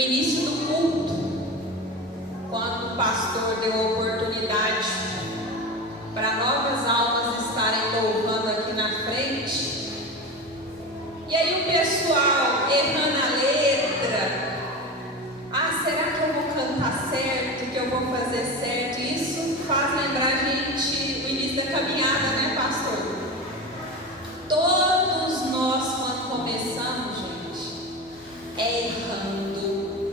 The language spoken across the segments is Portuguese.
início do culto, quando o pastor deu a oportunidade para novas almas estarem louvando aqui na frente, e aí o pessoal errando a letra, será que eu vou cantar certo, que eu vou fazer certo? Isso faz lembrar a gente o início da caminhada, né, pastor? Todos nós, quando começamos, gente, é errando,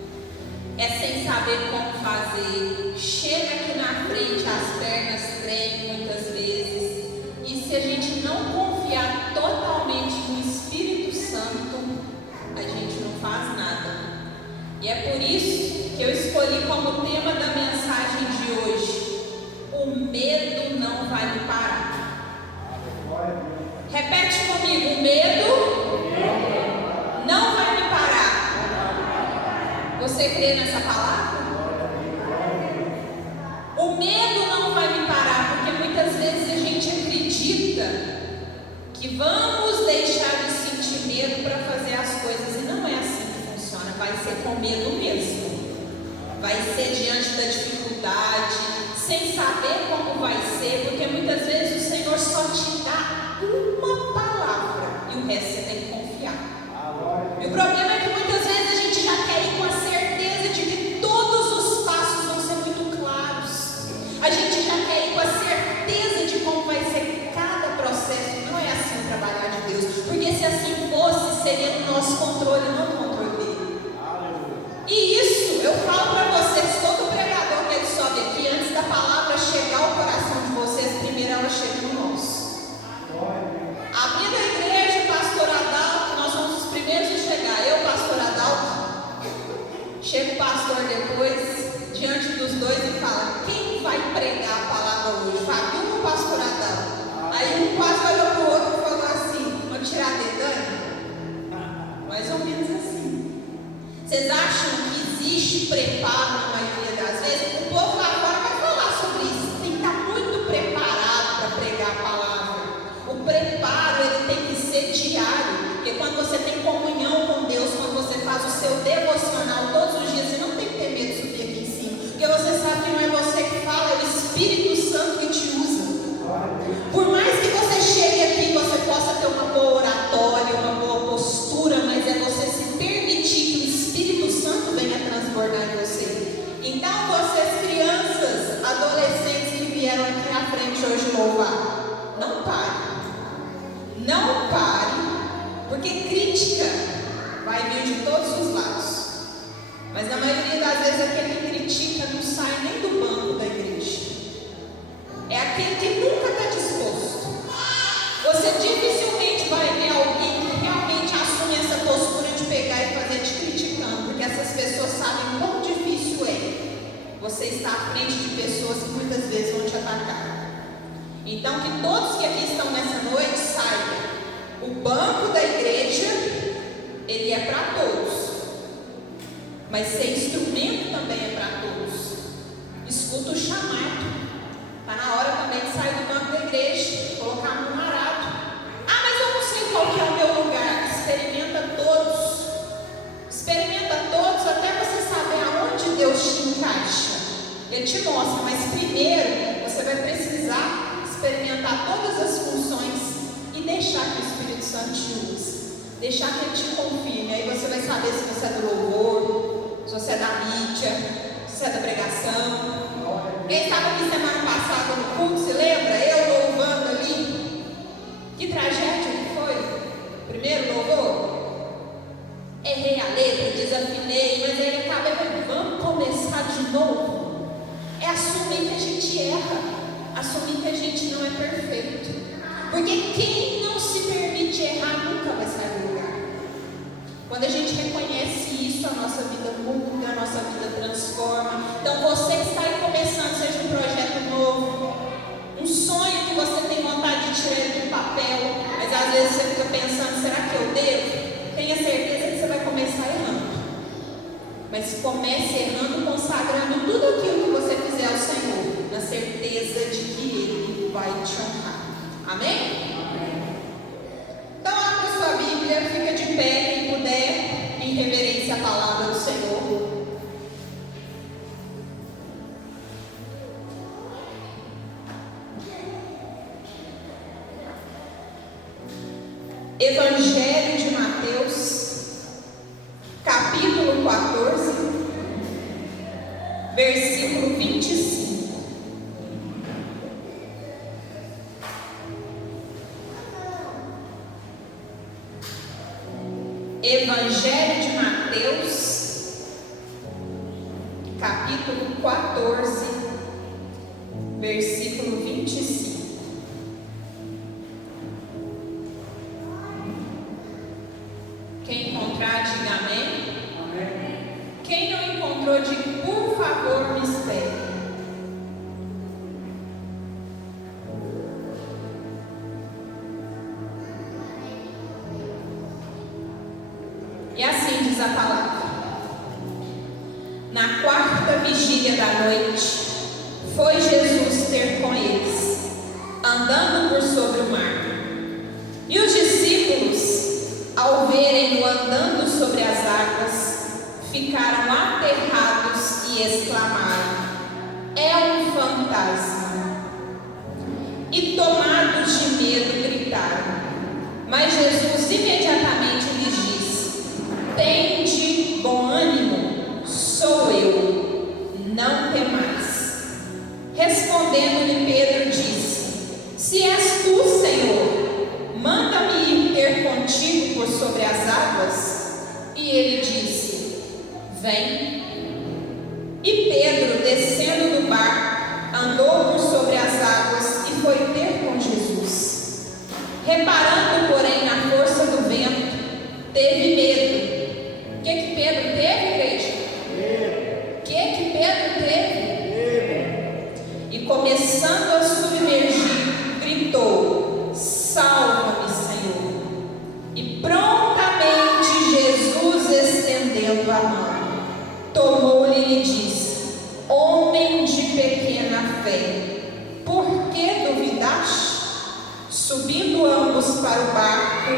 é sem saber como fazer, chega aqui na frente, as pernas tremem muitas vezes, e se a gente não confiar totalmente no Espírito Santo, a gente não faz nada. E é por isso que eu escolhi como tema da mensagem de hoje: o medo não vai me parar. Repete comigo: o medo não vai me parar. Você crê nessa palavra? O medo não vai me parar, porque muitas vezes a gente acredita que vamos deixar de sentir medo para fazer as coisas, e não é assim que funciona. Vai ser com medo mesmo, vai ser diante da dificuldade, sem saber como vai ser, porque muitas vezes o Senhor só te dá uma palavra e o resto você tem que confiar. E o problema é que muitas vezes a gente já quer ir com a certeza de que todos os passos vão ser muito claros, a gente já quer ir com a certeza de como vai ser cada processo. Não é assim o trabalhar de Deus, porque se assim fosse, seria no nosso controle, não no controle dele. E isso eu falo para vocês: todo pregador que ele sobe aqui, antes da palavra chegar ao coração de vocês, primeiro ela chega no nosso. Abrindo a igreja, pastor Adalto, nós somos os primeiros a chegar. Eu, pastor Adalto, chega o pastor depois, diante dos dois, e fala: quem vai pregar a palavra hoje? Fabio ou o pastor Adalto? Aí um quase olhou para o outro e falou assim: vamos tirar a dedânea? Mais ou menos assim. Vocês acham que existe preparo na maioria das vezes? O povo lá fora vai falar sobre isso. Tem que estar muito preparado para pregar a palavra. O preparo, ele tem que ser diário. Porque quando você tem comunhão com Deus, quando você faz o seu devocional todos os dias, você não tem que ter medo de subir aqui em cima. Porque você sabe que não é você que fala, é o Espírito Santo que te usa. Por mais que você chegue aqui e você possa ter uma boa oratória, uma boa postura, mas é você se permitir que o Espírito Santo venha transbordar em você. Então, vocês crianças, adolescentes que vieram aqui à frente hoje louvar, não pare. Não pare, porque crítica vai vir de todos os lados. Mas na maioria das vezes aquele que critica não sai nem do banco da igreja. É aquele que nunca está disposto. Você dificilmente vai ver alguém que realmente assume essa postura de pegar e fazer te criticando, porque essas pessoas sabem quão difícil é você estar à frente de pessoas que muitas vezes vão te atacar. Então, que todos que aqui estão nessa noite saibam: o banco da igreja, ele é para todos, mas ser instrumento também é para todos. Escuta o chamado. Está na hora também de sair do banco da igreja, colocar a mão no arado. Mas eu não sei qual que é o meu lugar. Experimenta todos. Experimenta todos até você saber aonde Deus te encaixa. Ele te mostra, mas primeiro você vai precisar experimentar todas as funções e deixar que o Espírito Santo te use. Deixar que ele te confirme. Aí você vai saber se você é do louvor, se você é da mídia, se você é da pregação. Quem estava aqui semana passada no culto, se lembra? Eu louvando ali. Que tragédia que foi? Primeiro louvor. Errei a letra, desafinei, mas ele acaba dizendo: vamos começar de novo. É assumir que a gente erra, assumir que a gente não é perfeito. Porque quem não se permite errar nunca vai sair do lugar. Quando a gente reconhece isso, a nossa vida muda, a nossa vida transforma. Então você que está aí começando, seja um projeto novo, um sonho que você tem vontade de tirar ele do papel, mas às vezes você fica pensando: será que eu devo? Tenha certeza que você vai começar errando. Mas comece errando, consagrando tudo aquilo que você fizer ao Senhor, na certeza de que Ele vai te honrar. Amém? Então abra sua Bíblia, fica de pé quem puder, em reverência à palavra do Senhor. Evangelho de Mateus, capítulo 14, versículo 25. Evangelho de Mateus, capítulo 14, versículo 25. Quem encontrar, diga amém. Amém. Quem não encontrou, diga por favor, me espere. E assim diz a palavra: na quarta vigília da noite, foi Jesus ter com eles, andando por sobre o mar. E os discípulos, ao verem-no andando sobre as águas, ficaram aterrados e exclamaram: é um fantasma. E tomados de medo, gritaram. Mas Jesus imediatamente lhes disse: tende bom ânimo, sou eu, não temais. Respondendo-lhe Pedro, disse: se és tu, Senhor, manda-me ir ter contigo por sobre as águas. E ele disse: vem. E Pedro, descendo do barco, andou por sobre as águas e foi ter com Jesus. Reparando, porém, na força do vento, teve medo. O que Pedro teve, igreja? O que Pedro teve? E começando a submergir, gritou: salva-me, Senhor. E prontamente Jesus, estendendo a mão, tomou-lhe e lhe disse: homem de pequena fé, por que duvidaste? Subindo ambos para o barco,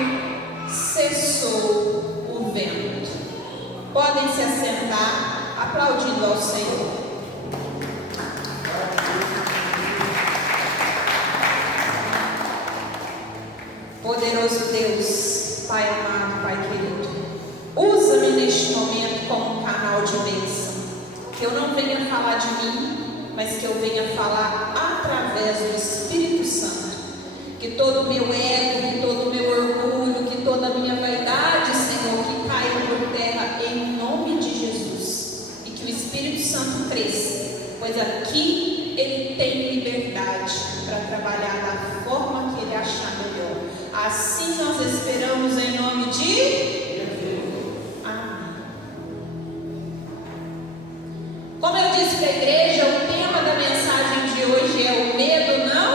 cessou o vento. Podem se assentar, aplaudindo ao Senhor. Poderoso Deus, Pai amado, Pai querido, usa-me neste momento como um canal de bênção. Que eu não venha falar de mim, mas que eu venha falar através do Espírito Santo. Que todo o meu ego, que todo o meu orgulho, que toda a minha vaidade, Senhor, que caia por terra em nome de Jesus. E que o Espírito Santo cresça, pois aqui Ele tem liberdade para trabalhar da forma que Ele achar melhor. Assim nós esperamos em nome de Jesus. Amém. Como eu disse para a igreja, o tema da mensagem de hoje é o medo não.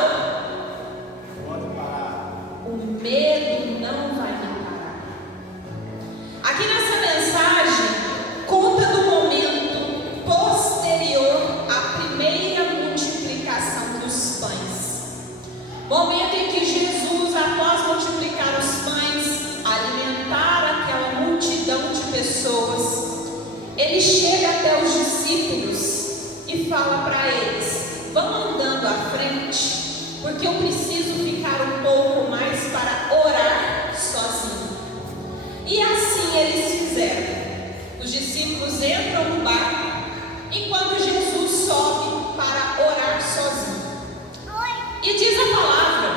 O medo não vai me parar. Aqui nessa mensagem, conta do momento posterior à primeira multiplicação dos pães. Momento em que Jesus, após multiplicar os pães, alimentar aquela multidão de pessoas, ele chega até os discípulos e fala para eles: vão andando à frente, porque eu preciso ficar um pouco mais para orar sozinho. E assim eles fizeram. Os discípulos entram no barco, enquanto Jesus sobe para orar sozinho. E diz a palavra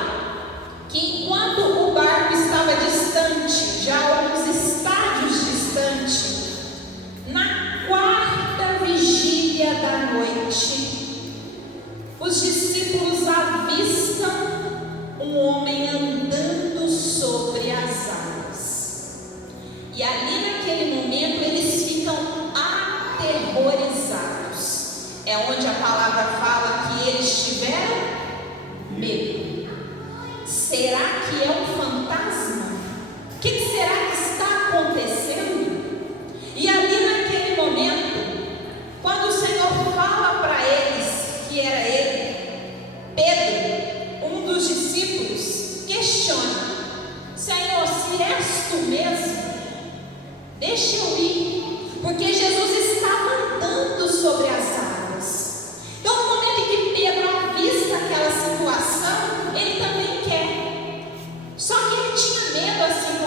que enquanto o barco estava distante, já alguns estádios distante, na quarta vigília da noite, os discípulos avistam um homem andando sobre as águas. E ali naquele momento eles ficam aterrorizados. É onde a palavra fala que eles tiveram medo. Será que é um fantasma? O que será que está acontecendo? E ali naquele momento, quando o Senhor fala para eles que era ele, Pedro, um dos discípulos, questiona: Senhor, se és tu mesmo, deixa eu ir, porque Jesus estava andando sobre as águas. Então, no momento em que Pedro avista aquela situação, ele também quer. Só que ele tinha medo assim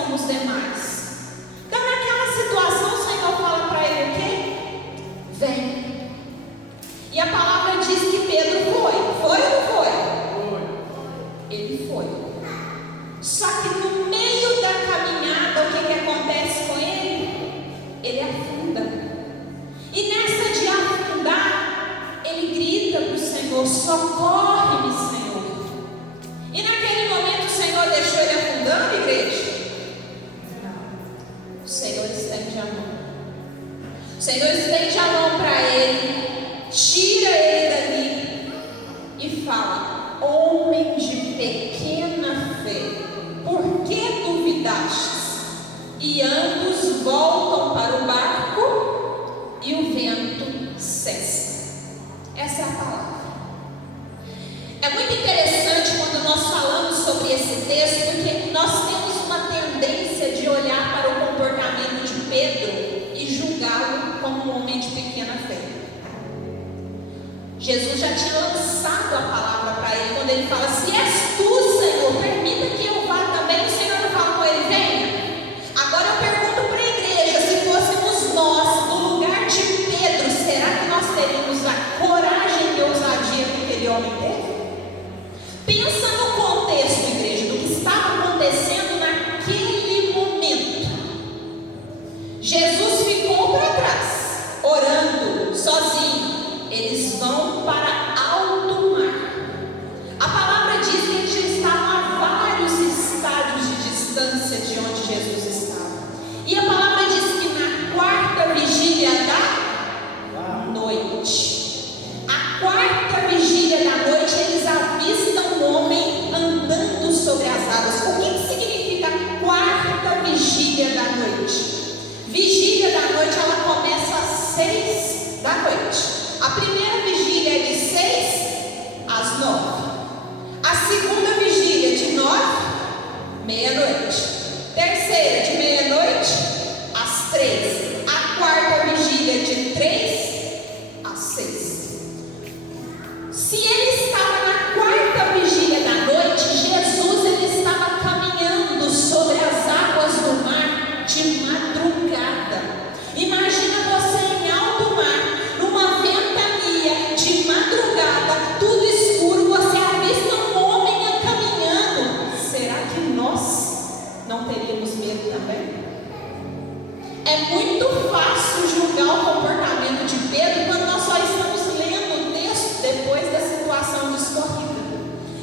O Senhor estende a mão para ele, tira ele dali e fala: homem de pequena fé, por que duvidastes? E ambos voltam para o barco e o vento cessa. Essa é a palavra. É muito interessante quando nós falamos sobre esse texto, porque nós temos uma tendência de olhar para o comportamento de Pedro e julgá-lo como um homem de pequena fé. Jesus já tinha lançado a palavra para ele, quando ele fala: se és tu, Senhor, permita que eu vá também. O Senhor não fala com ele: venha. Agora eu pergunto para a igreja, se fôssemos nós no lugar de Pedro, será que nós teríamos a coragem e ousadia que aquele homem teve? Pensa no contexto, igreja, do que estava acontecendo naquele momento. Jesus ficou para trás, orando, sozinho. Eles vão para alto mar. A palavra diz que eles já estavam a vários estádios de distância de onde Jesus estava. E a palavra diz que na quarta vigília da noite, a quarta vigília da noite, eles avistam um homem andando sobre as águas. O que significa quarta vigília da noite? Vigília da noite, ela começa às 6 da noite. A primeira vigília é de 6 às 9. A segunda vigília de 9, meia-noite. Terceira de meia-noite às 3. A quarta vigília de 3 às 6. Se ele estava na quarta vigília da noite, Jesus ele estava caminhando sobre as águas do mar de madrugada. Imagina você em alto mar, numa ventania de madrugada, tudo escuro, você avista um homem caminhando. Será que nós não teríamos medo também? É muito fácil julgar o comportamento de Pedro quando nós só estamos lendo o texto depois da situação discorrida.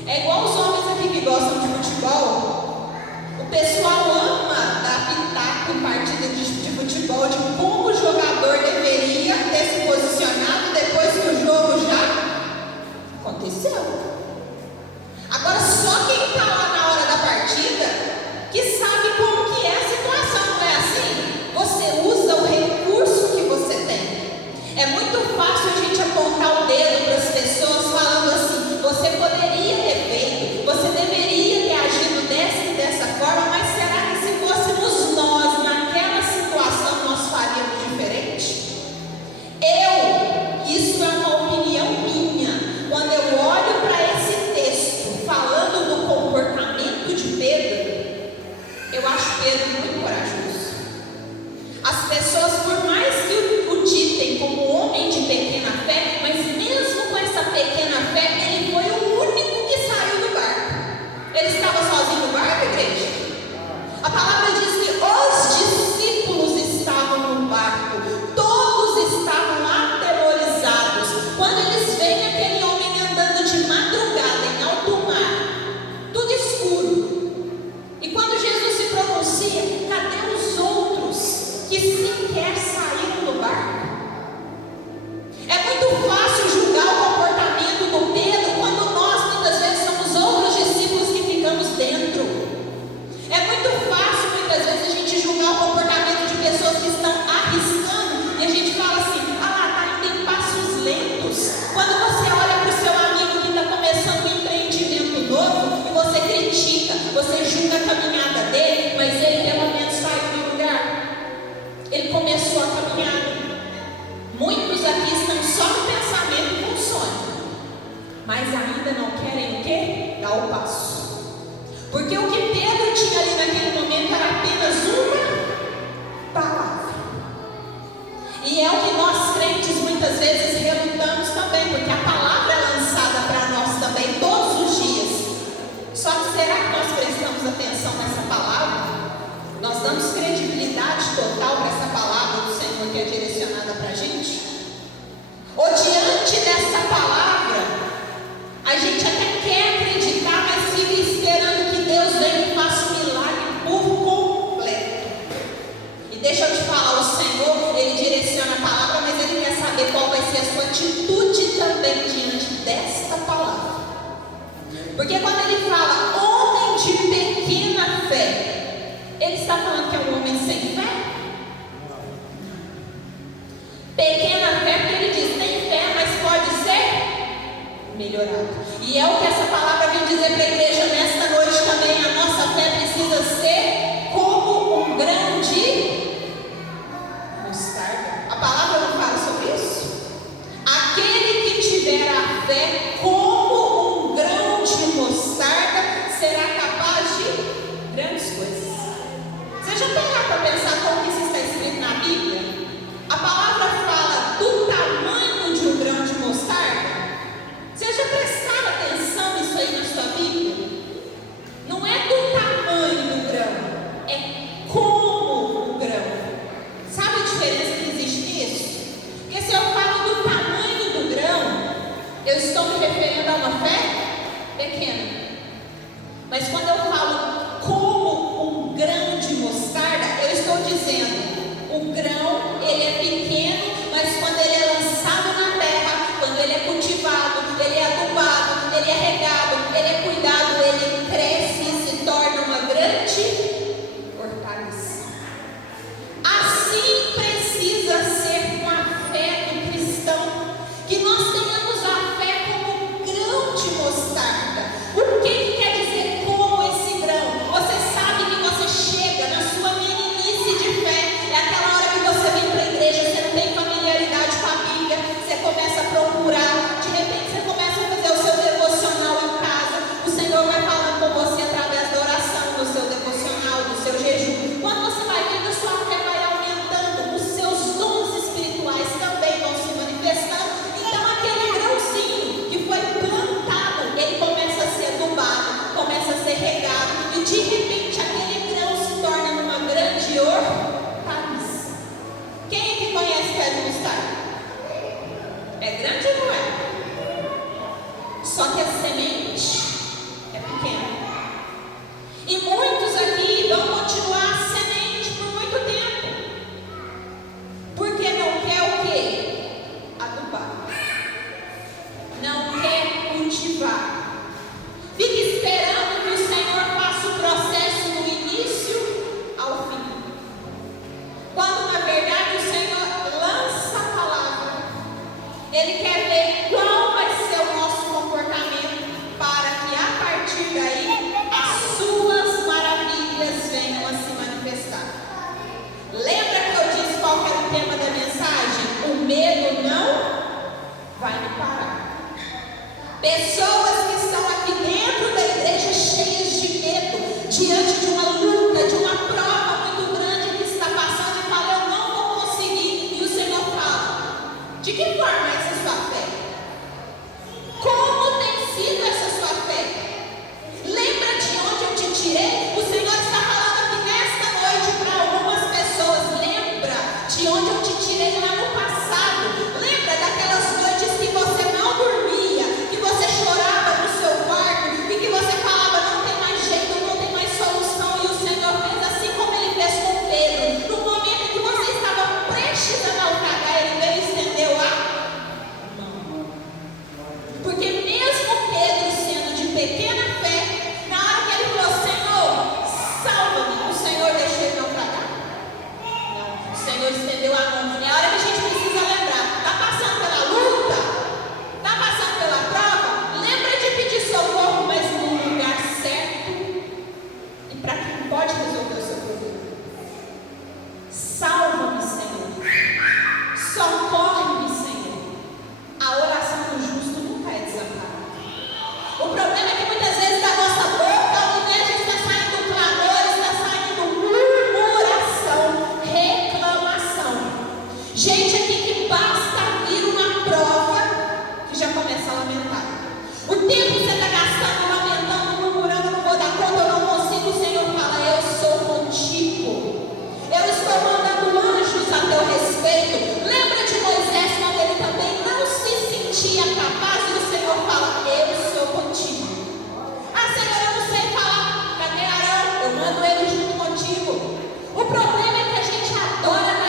É igual os homens aqui que gostam de futebol. O pessoal ama dar pitaco em partida de futebol, de como o jogador deveria ter se posicionado depois que o jogo já aconteceu. Agora, só quem está lá na hora da partida que sabe como que é a situação, não é assim? Você usa o recurso que você tem. É muito fácil a gente apontar o dedo para as pessoas falando assim: você poderia ter feito, você deveria ter agido dessa e dessa forma, mas será que se fôssemos nós naquela situação nós faríamos diferente? Isso é uma opinião minha. Quando eu olho para esse texto falando do comportamento de Pedro, eu acho Pedro muito corajoso. As pessoas, por mais que o ditem como homem de pequena fé, mas mesmo com essa pequena fé, ele foi o único que saiu do barco. Ele estava sozinho no barco, igreja? A palavra diz que os discípulos estavam no barco, todos estavam aterrorizados. Quando eles veem aquele homem andando de madrugada em alto mar, tudo escuro, e quando Jesus se pronuncia, cadê os outros que sequer saíram do barco? É muito fácil julgar o comportamento do Pedro quando nós muitas vezes somos outros discípulos que ficamos dentro. É muito fácil muitas vezes a gente julgar o comportamento de pessoas que estão arriscando e a gente fala assim: ah lá, tá indo em passos lentos. Quando você olha para o seu amigo que está começando um empreendimento novo e você critica, você julga a caminhada dele, mas ele pelo menos saiu do lugar. Ele começou a caminhada. Muitos aqui estão só no pensamento e com sonho, mas ainda não querem o quê? Dar o passo. Porque o que Pedro tinha ali naquele momento era apenas uma palavra. E é o que nós crentes muitas vezes relutamos também, porque a palavra é lançada para nós também todos os dias. Só que será que nós prestamos atenção nessa palavra? Nós damos credibilidade total para essa palavra do Senhor que é direcionada para a gente? Ou diante dessa palavra, a gente até quer acreditar, mas fica esperando que Deus venha e faça um milagre por completo. E deixa eu te falar o Senhor, Ele direciona a palavra, mas Ele quer saber qual vai ser a sua atitude também diante desta palavra. Porque quando Ele fala homem de pequena fé, Ele está falando que é um homem sem fé? Pequena fé, porque Ele diz, tem fé, mas pode ser melhorado. E é o que essa palavra vem dizer para a igreja nesta noite também. A nossa fé precisa ser como um grão de mostarda. A palavra não fala sobre isso? Aquele que tiver a fé como um grão de mostarda será capaz de grandes coisas. Você já parou para pensar como isso está escrito na Bíblia? A palavra fala do tamanho de um grão de mostarda. Você já prestaram atenção nisso aí na sua Bíblia? Não é do tamanho do grão, é como o grão. Sabe a diferença que existe nisso? Porque se eu falo do tamanho do grão, eu estou me referindo a uma fé pequena. Mas quando eu falo como um grão de mostarda, eu estou dizendo, o grão, ele é pequeno, mas quando ele é lançado na terra, quando ele é cultivado, ele é adubado, ele é regado, ele é cuidado, ele cresce e se torna uma grande hortaliça. Assim precisa ser com a fé do cristão, que nós tenhamos a fé como um grão de mostarda. O que quer dizer como esse grão? Você sabe que você chega na sua meninice de fé, é aquela hora que você vem para a igreja, você não tem familiaridade com a Bíblia, você começa a procurar, de repente você começa a fazer o seu devocional em casa, o Senhor vai falando com você através da oração, do seu devocional, do seu jejum. Quando você vai vendo, a sua fé vai aumentando, os seus dons espirituais também vão se manifestando. Então aquele grãozinho que foi plantado, ele começa a ser adubado, começa a ser regado, e de repente aquele grão se torna uma grande hortaliça. Quem é que conhece pé de mostarda? É grande ou não é? Só que a semente é pequena. E muitos aqui vão continuar semente por muito tempo. Porque não quer o quê? Adubar. Não quer cultivar. Fica esperando que o Senhor faça o processo do início ao fim. Quando na verdade o Senhor lança a palavra, Ele quer ver qual vai ser o nosso comportamento para que a partir daí as suas maravilhas venham a se manifestar. Lembra que eu disse qual que era o tema da mensagem? O medo não vai me parar. Pessoas que estão aqui dentro da igreja cheias de medo, diante de uma luta, de uma prova muito grande que está passando e fala, eu não vou conseguir. E o Senhor fala, de que forma é essa sua fé? Como tem sido essa sua fé? Lembra de onde eu te tirei? O Senhor está falando aqui nesta noite para algumas pessoas. Lembra de onde eu te tirei lá no passado? Lembra daquelas noites que você não dormia, que você chorava no seu quarto e que você falava, não tem mais jeito, não tem mais solução, e o Senhor fez assim como Ele fez com Pedro. No momento em que você estava prestes a naufragar, Ele veio e estendeu a mão. Porque mesmo Pedro sendo de pequena fé, na hora que ele falou, Senhor, salva-me, o Senhor deixou ele naufragar? Não, o Senhor estendeu a mão. É a hora que a gente precisa lembrar. Está passando pela luta? Está passando pela prova? Lembra de pedir socorro, mas no lugar certo e para quem pode resolver o seu problema. Salva-me, Senhor. Socorre-me, Senhor. A oração do justo nunca é desamparada. O problema é que muitas vezes da nossa boca, ao invés de estar saindo clamor, está saindo murmuração, reclamação. Gente aqui que basta vir uma prova que já começa a lamentar. O tempo que você está gastando, lamentando, murmurando, não vou dar conta, eu não consigo. O Senhor fala, eu sou contigo. Eu estou mandando anjos a teu respeito. Lembra de Moisés, quando ele também não se sentia capaz, e o Senhor fala, eu sou contigo. Ah, Senhor, eu não sei falar. Cadê Arão? Eu mando ele junto contigo. O problema é que a gente adora na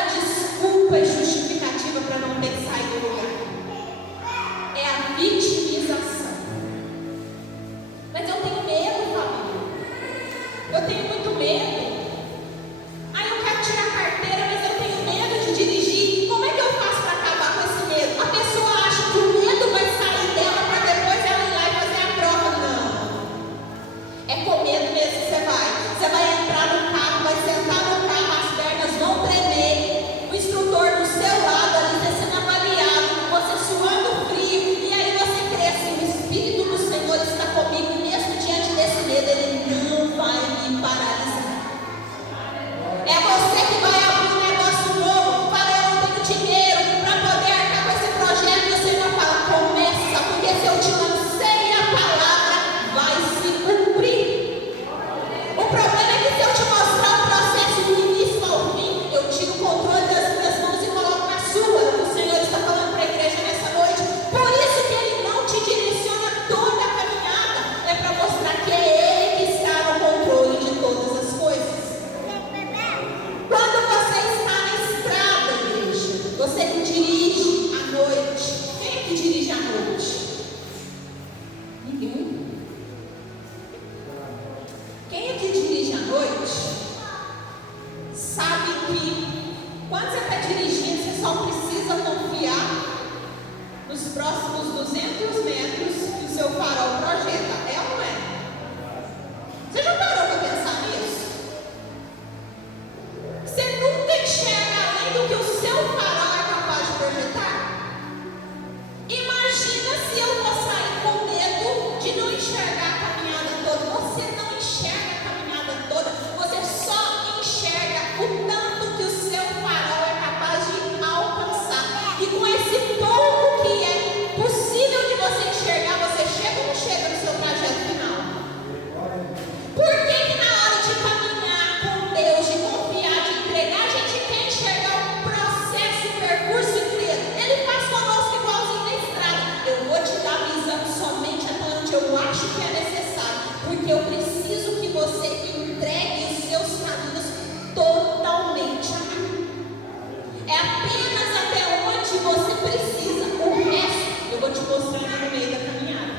porque eu preciso que você entregue os seus caminhos totalmente a mim. É apenas até onde você precisa. O resto eu vou te mostrar no meio da caminhada.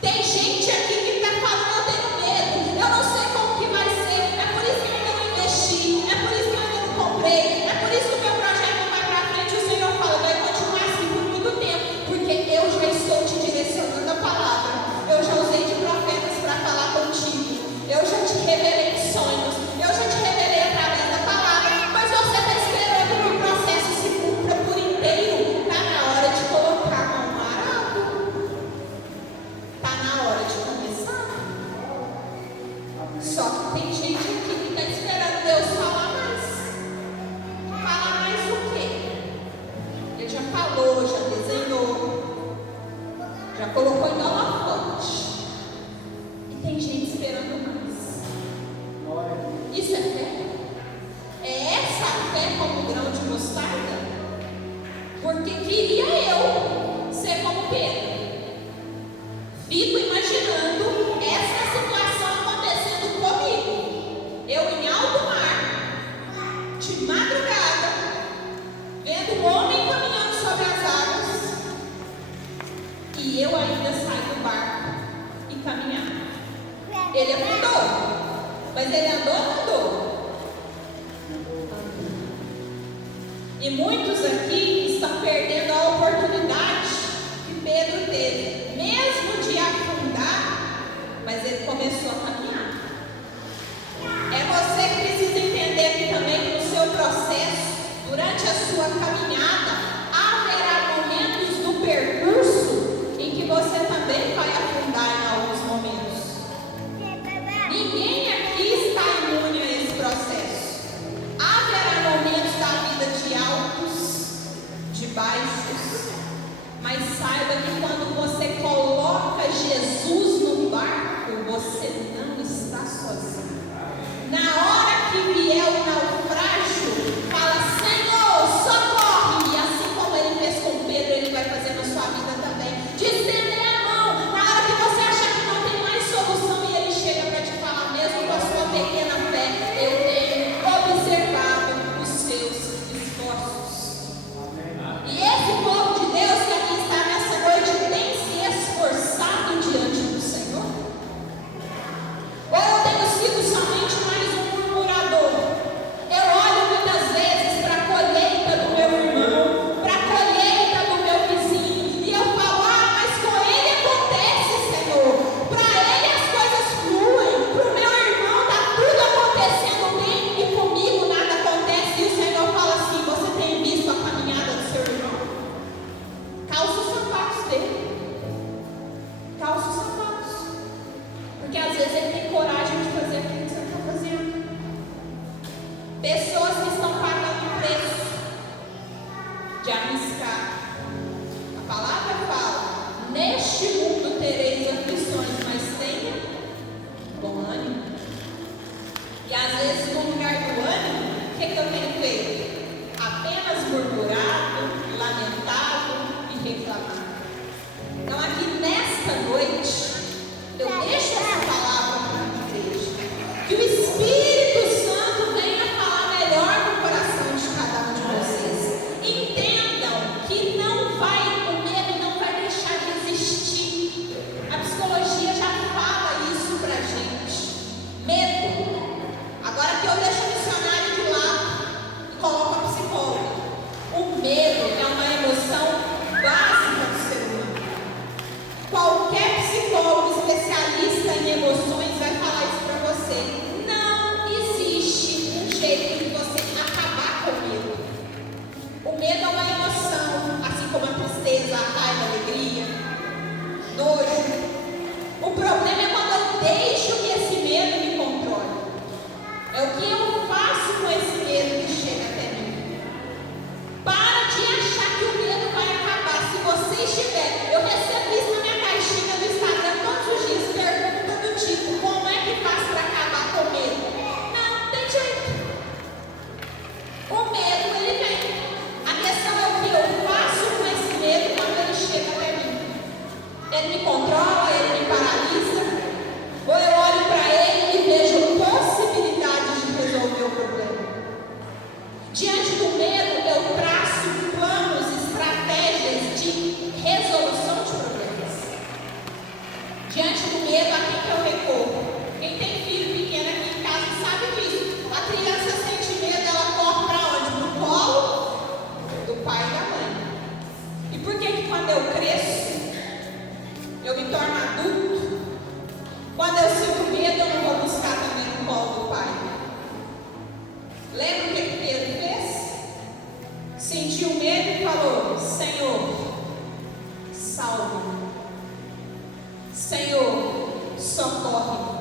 Tem gente aqui que está falando, eu tenho medo, eu não sei como que vai ser, é por isso que eu ainda não investi, é por isso que eu ainda não comprei, é por isso que o meu projeto não vai para frente. O Senhor fala, vai continuar assim por muito tempo, porque eu já estou te direcionando a palavra, eu já usei de profetas para falar contigo, eu já te revelei sonhos, eu já te revelei através da palavra, mas você está esperando que o processo se cumpra por inteiro. Está na hora de colocar a mão no arado, está na hora de começar. Só que tem gente aqui que está esperando Deus falar mais. Falar mais o quê? Ele já falou, já desenhou, já colocou em holofote. E tem gente esperando mais. Isso é fé? É essa a fé como grão de mostarda? Porque queria eu ser como Pedro. Fico imaginando essa situação acontecendo comigo. Eu em alto mar, de madrugada, vendo um homem caminhando sobre as águas, e eu ainda saio do barco e caminhar. Ele andou, mas ele andou ou não andou? E muitos aqui estão perdendo a oportunidade que Pedro teve, mesmo de afundar, mas ele começou a caminhar. É você que precisa entender que também no seu processo, durante a sua caminhada, haverá momentos do percurso em que você também vai afundar em alguns momentos. Ninguém aqui está imune a esse processo. Haverá momentos da vida de altos, de baixos, mas saiba que quando você coloca Jesus no barco, você não está sozinho. Na hora que vier o naufrágio, fala: Senhor, socorre! E assim como ele fez com Pedro, ele vai fazer na sua vida também. De estender a mão. Na hora que você achar que não tem mais solução e ele chega para te falar, mesmo com a sua pequena fé, eu tenho observado os seus esforços. E esse povo de Deus que aqui está nessa noite tem se esforçado diante do Senhor? Ou eu tenho sido somente mais um murmurador? Eu olho muitas vezes para a colheita do meu irmão, para a colheita do meu vizinho, e eu falo: ah, mas com ele acontece, Senhor. Para ele as coisas fluem, para o meu irmão está tudo acontecendo bem e comigo nada acontece. E o Senhor fala assim: você tem visto a caminhada do seu irmão? Calça os sapatos dele. Calça os sapatos. Porque às vezes ele tem coragem de fazer aquilo que você está fazendo. Pessoas que estão pagando o preço de arriscar. A palavra fala: neste mundo tereis aflições, mas tenha bom ânimo. E às vezes, no lugar do ânimo, o que eu tenho feito? Apenas murmurado, lamentado e reclamado. Então, aqui nesta noite, eu deixo essa palavra para a igreja. Que o Espírito Santo venha falar melhor no coração de cada um de vocês. Entendam que não vai, o medo não vai deixar de existir. A psicologia já fala isso pra gente. Medo. Agora que eu deixo o missionário de lado, sentiu medo e falou: Senhor, salve. Senhor, socorre.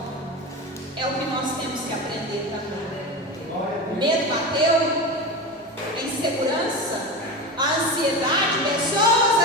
É o que nós temos que aprender também. Medo bateu, a insegurança, a ansiedade, pessoas